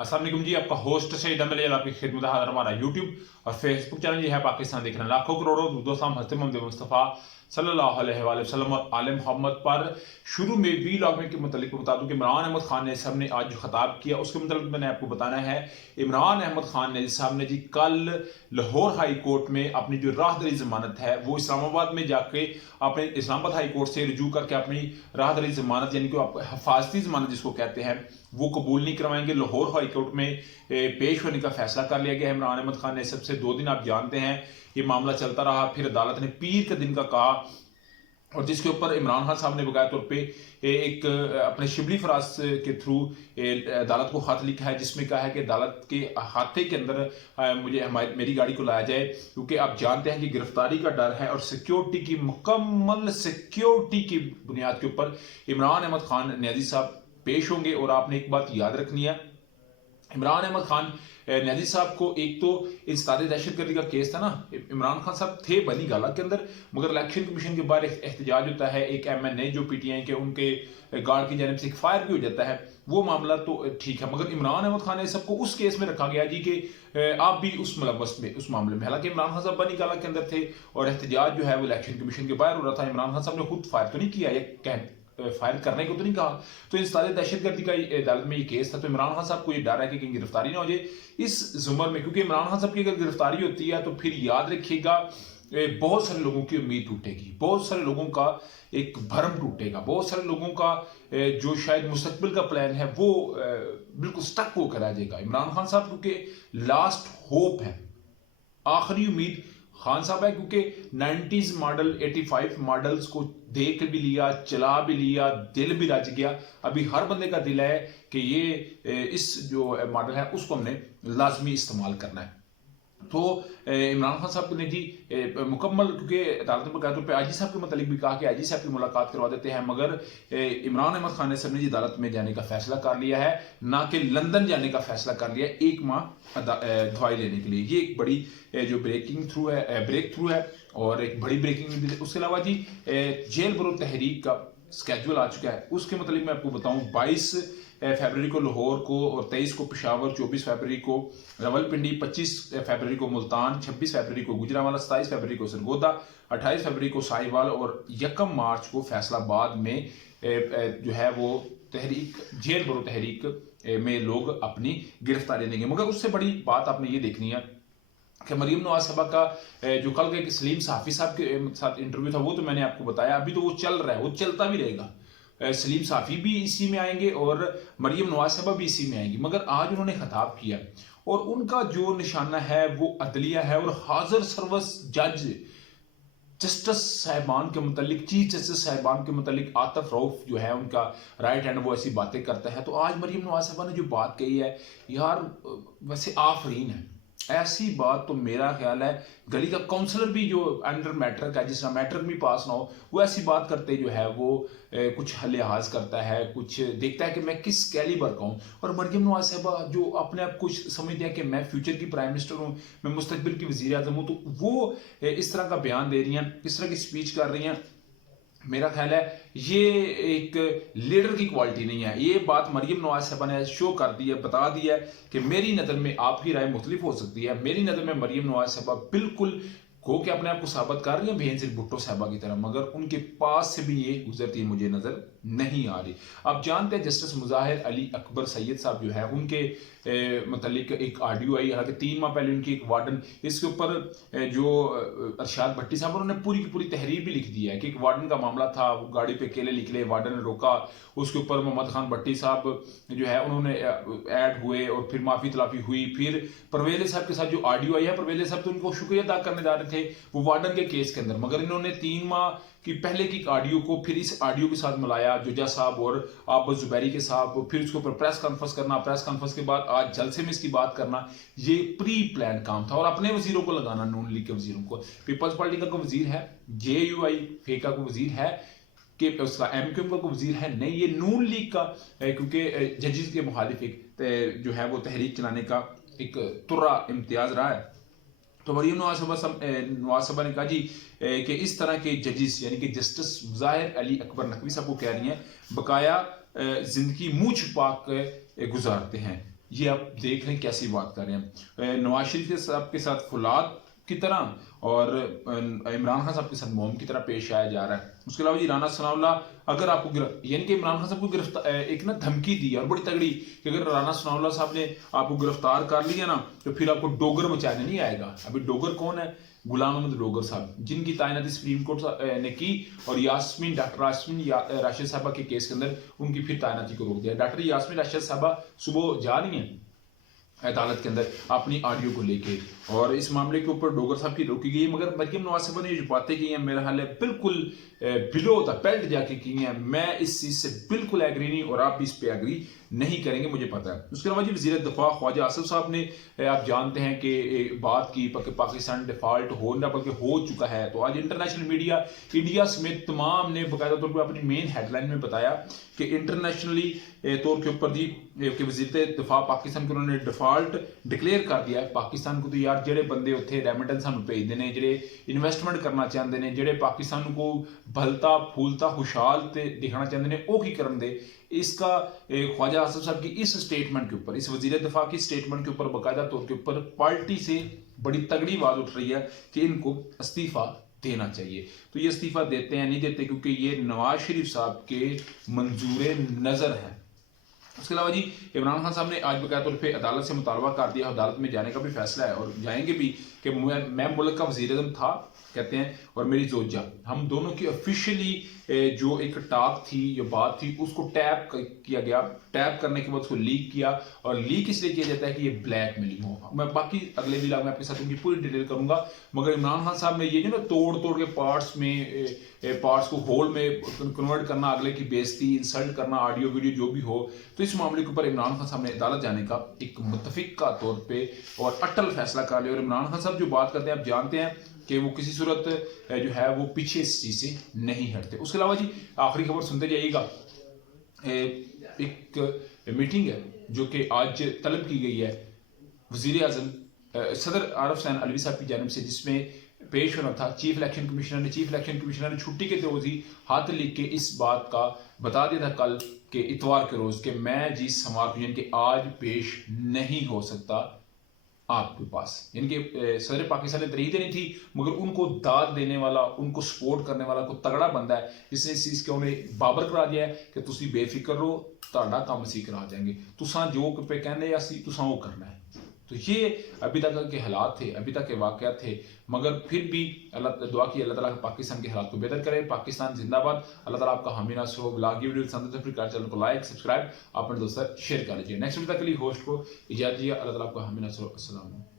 अस्सलाम वालेकुम जी, आपका होस्ट सईद अहमद आपकी खिदमत हाजिर। हमारा यूट्यूब और फेसबुक चैनल ये है पाकिस्तान देखना लाखों करोड़ों दोस्तों हज़रत मोहम्मद मुस्तफ़ा सल्लल्लाहु अलैहि वसल्लम और आले मोहम्मद पर। शुरू में वीलॉग में के मतलब बता दूं कि इमरान अहमद खान ने साहब ने आज जो खिताब किया उसके मतलब मैंने आपको बताना है। इमरान अहमद खान ने साहब ने जी कल लाहौर हाई कोर्ट में अपनी जो राहदरी जमानत है वो इस्लामाबाद में जाके अपने इस्लामाबाद हाई कोर्ट से रजू करके अपनी राहदरी जमानत यानी कि हिफाजती जमानत जिसको कहते हैं वो कबूल नहीं करवाएंगे। लाहौर हाई कोर्ट में पेश होने का फैसला कर लिया गया है। इमरान अहमद खान ने सबसे 2 दिन आप जानते हैं ये मामला चलता रहा, फिर अदालत ने पीर के दिन का कहा और जिसके ऊपर इमरान खान साहब ने बकाया तौर पे एक अपने शिबली फराज के थ्रू अदालत को खत लिखा है जिसमें कहा है कि अदालत के हाथे के अंदर मुझे मेरी गाड़ी को लाया जाए, क्योंकि आप जानते हैं कि गिरफ्तारी का डर है और सिक्योरिटी की मुकम्मल सिक्योरिटी की बुनियाद के ऊपर इमरान अहमद खान न्याजी साहब पेश होंगे। और आपने एक बात याद रखनी है, इमरान अहमद खान न्याजी साहब को एक तो इंसदाद दहशतगर्दी का केस था ना, इमरान खान साहब थे बनी गाला के अंदर, मगर इलेक्शन कमीशन के बाहर एहतजाज होता है, एक MNA जो PTI के उनके गार्ड की जानिब से फायर भी हो जाता है, वो मामला तो ठीक है, मगर इमरान अहमद खान ने सबको उस केस में रखा गया जी कि आप भी उस मुलव्वस में उस मामले में। हालांकि इमरान खान साहब बनी गाला के अंदर थे और एहतजाज जो है वो इलेक्शन कमीशन के बाहर हो रहा था। इमरान खान साहब ने खुद फायर तो नहीं किया, फायर करने को तो नहीं कहा, तो इंसदाद दहशतगर्दी का अदालत में ये केस था। तो इमरान खान साहब को ये डर है कि कहीं गिरफ्तारी ना हो जाए इस जुमर में, क्योंकि इमरान खान साहब की अगर गिरफ्तारी होती है तो फिर याद रखिएगा बहुत सारे लोगों की उम्मीद टूटेगी, बहुत सारे लोगों का एक भरम टूटेगा, बहुत सारे लोगों का जो शायद मुस्तकबिल का प्लान है वो बिल्कुल स्टक होकर आ जाएगा। इमरान खान साहब क्योंकि लास्ट होप है, आखिरी उम्मीद खान साहब है, क्योंकि 90s मॉडल 85 मॉडल्स को देख भी लिया, चला भी लिया, दिल भी रच गया। अभी हर बंदे का दिल है कि ये इस जो मॉडल है उसको हमने लाजमी इस्तेमाल करना है। तो इमरान खान साहब ने जी मुकम्मल, क्योंकि अदालत में तौर पर आईजी साहब के मतलब भी कहा कि आईजी साहब की मुलाकात करवा देते हैं, मगर इमरान अहमद खान ने सबने जी अदालत में जाने का फैसला कर लिया है, ना कि लंदन जाने का फैसला कर लिया है 1 माह दवाई लेने के लिए। ये एक बड़ी जो ब्रेक थ्रू है और एक बड़ी ब्रेकिंग। उसके अलावा जी जेल बरो तहरीक का स्केड्यूल आ चुका है, उसके मतलब मैं आपको बताऊं 22 फरवरी को लाहौर को और 23 को पेशावर, 24 फरवरी को रावलपिंडी, 25 फरवरी को मुल्तान, 26 फरवरी को गुजरांवाला, 27 फरवरी को सरगोदा, 28 फरवरी को साहिवाल और 1 मार्च को फैसलाबाद में जो है वो तहरीक जेल बरो तहरीक में लोग अपनी गिरफ्तारी देंगे। मगर उससे बड़ी बात आपने ये देखनी है कि मरियम नवाज साहबा का जो कल के सलीम सहाफी साहब के साथ इंटरव्यू था वो तो मैंने आपको बताया, अभी तो वो चल रहा है, वो चलता भी रहेगा। सलीम साफी भी इसी में आएंगे और मरियम नवाज साहबा भी इसी में आएंगी, मगर आज उन्होंने खिताब किया और उनका जो निशाना है वो अदलिया है और हाजिर सर्वस जज जस्टिस साहिबान के मतलब, चीफ जस्टिस साहिबान के मतलब आतिफ रऊफ जो है उनका राइट हैंड, वो ऐसी बातें करता है। तो आज मरियम नवाज साहबा ने जो बात कही है यार वैसे आफरीन है, ऐसी बात तो मेरा ख्याल है गली का काउंसलर भी जो अंडर मैट्रिक का, जिस मैट्रिक भी पास ना हो, वो ऐसी बात करते जो है वो कुछ लिहाज करता है, कुछ देखता है कि मैं किस कैलिबर का हूँ। और मरियम नवाज साहबा जो अपने आप कुछ समझते हैं कि मैं फ्यूचर की प्राइम मिनिस्टर हूँ, मैं मुस्तकबिल की वजीर आजम हूँ, तो वो इस तरह का बयान दे रही हैं, इस तरह की स्पीच कर रही हैं। मेरा ख्याल है ये एक लीडर की क्वालिटी नहीं है। ये बात मरियम नवाज साहबा ने शो कर दी है, बता दी है कि मेरी नज़र में आपकी राय मुख्तलिफ हो सकती है, मेरी नज़र में मरियम नवाज साहबा बिल्कुल को कि अपने आप को साबित कर रही है बेनज़ीर भुट्टो साहबा की तरह, मगर उनके पास से भी ये गुजरती मुझे नज़र नहीं आ रही। आप जानते हैं जस्टिस मुजाहिर अली अकबर सैयद साहब जो है उनके मतलब एक ऑडियो आई, हालांकि 3 माह पहले उनकी एक वार्डन, इसके ऊपर जो अरशाद भट्टी साहब उन्होंने पूरी की पूरी तहरीर भी लिख दी है कि एक वार्डन का मामला था, वो गाड़ी पे अकेले निकले, वार्डन ने रोका, उसके ऊपर मोहम्मद खान भट्टी साहब जो है उन्होंने ऐड हुए और फिर माफ़ी तलाफी हुई। फिर परवेज साहब के साथ जो ऑडियो आई है, परवेज साहब तो उनको शुक्रिया अदा करने जा रहे थे वो वार्डन के केस के अंदर, मगर इन्होंने 3 माह की पहले की ऑडियो को फिर इस ऑडियो के साथ मिलाया, जुजा साहब और आबद जुबैरी के साथ, फिर उसके ऊपर प्रेस कॉन्फ्रेंस करना, प्रेस कॉन्फ्रेंस के बाद आज जलसे में इसकी बात करना, ये प्री प्लान काम था। और अपने वजीरों को लगाना, नून लीग के वजीरों को, पीपल्स पार्टी का वजीर है, JUI फेका को वजीर है कि उसका MQM का वजीर है नहीं, ये नून लीग का, क्योंकि जजेस के मुखालिफ एक जो है वो तहरीक चलाने का एक तुर्रा इम्तियाज रहा है। तो मरियम नवाज साहबा ने कहा जी कि इस तरह के जजेस यानी कि जस्टिस मुजाहिर अली अकबर नकवी साहब को कह रही हैं बकाया जिंदगी मुंह छुपा के गुजारते हैं। ये आप देख रहे हैं कैसी बात कर रहे हैं। नवाज शरीफ साहब के साथ फुलाद की तरह और इमरान खान साहब के साथ मोम की तरह पेश आया जा रहा है। उसके अलावा जी राना सनाउल्लाह अगर आपको यानी कि इमरान खान साहब को गिरफ्तार एक ना धमकी दी और बड़ी तगड़ी कि अगर राना सनाउल्लाह साहब ने आपको गिरफ्तार कर लिया ना तो फिर आपको डोगर मचाने नहीं आएगा। अभी डोगर कौन है? गुलाम अहमद डोगर साहब, जिनकी तैनाती सुप्रीम कोर्ट ने की और डॉक्टर यास्मीन राशिद साहबा के केस के अंदर उनकी फिर तैनाती को रोक दिया। डॉक्टर यास्मीन राशिद साहबा सुबह जा रही हैं अदालत के अंदर अपनी ऑडियो को लेके और इस मामले के ऊपर डोगर साहब की रोकी गई, मगर मरियम नवाज साहबा ने जो बातें की हैं मेरा हाल है बिल्कुल बिलो द बेल्ट जाके की हैं। मैं इस चीज़ से बिल्कुल एग्री नहीं और आप भी इस पे एग्री नहीं करेंगे, मुझे पता है। उसके अलावा जी वज़ीर दफ़ा ख्वाजा आसिफ साहब ने आप जानते हैं कि बात की पाकिस्तान डिफॉल्ट हो ना बल्कि हो चुका है। तो आज इंटरनेशनल मीडिया इंडिया समेत तमाम ने बाकायदा तौर पर अपनी मेन हेडलाइन में बताया कि इंटरनेशनली तौर के ऊपर जी कि वज़ीर दफ़ा पाकिस्तान को उन्होंने डिफॉल्ट डिक्लेयर कर दिया है। पाकिस्तान को तो यार ਜਿਹੜੇ ਬੰਦੇ ਉੱਥੇ ਰੈਮਿਟੈਂਸ ਸਾਨੂੰ ਭੇਜਦੇ ਨੇ, ਜਿਹੜੇ ਇਨਵੈਸਟਮੈਂਟ ਕਰਨਾ ਚਾਹੁੰਦੇ ਨੇ, ਜਿਹੜੇ ਪਾਕਿस्तान को भलता फूलता खुशहाल ते दिखाना चाहते हैं वो की करन दे। इसका ख्वाजा आसिफ साहब की इस स्टेटमेंट के ऊपर, इस वजीर दफा की स्टेटमेंट के ऊपर बाकायदा तौर के ऊपर पार्टी से बड़ी तगड़ी आवाज उठ रही है कि इनको इस्तीफा देना चाहिए। तो ये इस्तीफा देते हैं नहीं देते क्योंकि ये नवाज शरीफ साहब के मंजूर नज़र है। उसके अलावा जी इमरान खान साहब ने आज बकाया तौर पर अदालत से मुतालबा कर दिया, अदालत में जाने का भी फैसला है और जाएंगे भी कि मैं मुल्क का वज़ीर आज़म था कहते हैं और मेरी जोजा, हम दोनों की ऑफिशियली जो एक टॉक थी या बात थी उसको टैप किया गया। टैप करने के बाद उसको लीक किया और लीक इसलिए किया जाता है कि ये ब्लैक मेलिंग हो। मैं बाकी अगले व्लॉग में आपके साथ उनकी पूरी डिटेल करूंगा, मगर इमरान खान साहब ने ये जो ना तोड़ के पार्ट्स को होल में कन्वर्ट करना, अगले की बेइज्जती इंसल्ट करना, ऑडियो वीडियो जो भी हो, तो इस मामले के ऊपर इमरान खान साहब ने अदालत जाने का एक मुतफिक का तौर पर और अटल फैसला कर लिया। और इमरान खान साहब जो बात करते हैं आप जानते हैं कि वो किसी सूरत जो है वो पीछे इस चीज़ से नहीं हटते। उसके अलावा जी आखिरी खबर सुनते जाइएगा। एक मीटिंग है जो कि आज तलब की गई है वज़ीर आज़म सदर आरिफ हुसैन अलवी साहब की जानिब से, जिसमें पेश होना था चीफ इलेक्शन कमिश्नर ने छुट्टी के रोज़ ही हाथ लिख के इस बात का बता दिया था कल के इतवार के रोज़ कि मैं जी समाअत यानी कि आज पेश नहीं हो सकता आपके पास। यानी कि सदर पाकिस्तान ने तरीक देनी थी मगर उनको दाद देने वाला, उनको सपोर्ट करने वाला कोई तगड़ा बंदा है जिसने इस चीज़ के उन्हें बाबर करा दिया है कि तुसी बेफिक्र रहो, तुहाडा काम असीं करा जाएंगे, तुसां जो पे कहने असीं तुसां वो करना है। तो ये अभी तक के हालात थे, अभी तक के वाक़यात थे, मगर फिर भी अल्लाह दुआ की अल्लाह ताला पाकिस्तान के हालात को बेहतर करे। पाकिस्तान जिंदाबाद। अल्लाह ताला आपका हामी नासर हो। ब्लॉग की वीडियो पसंद है तो फिर चैनल को लाइक सब्सक्राइब अपने दोस्तों शेयर कर लीजिए। नेक्स्ट वीडियो तक के लिए होस्ट को इजाज़त दीजिए। अल्लाह ताला आपका हामी नासर हो। अस्सलाम वालेकुम।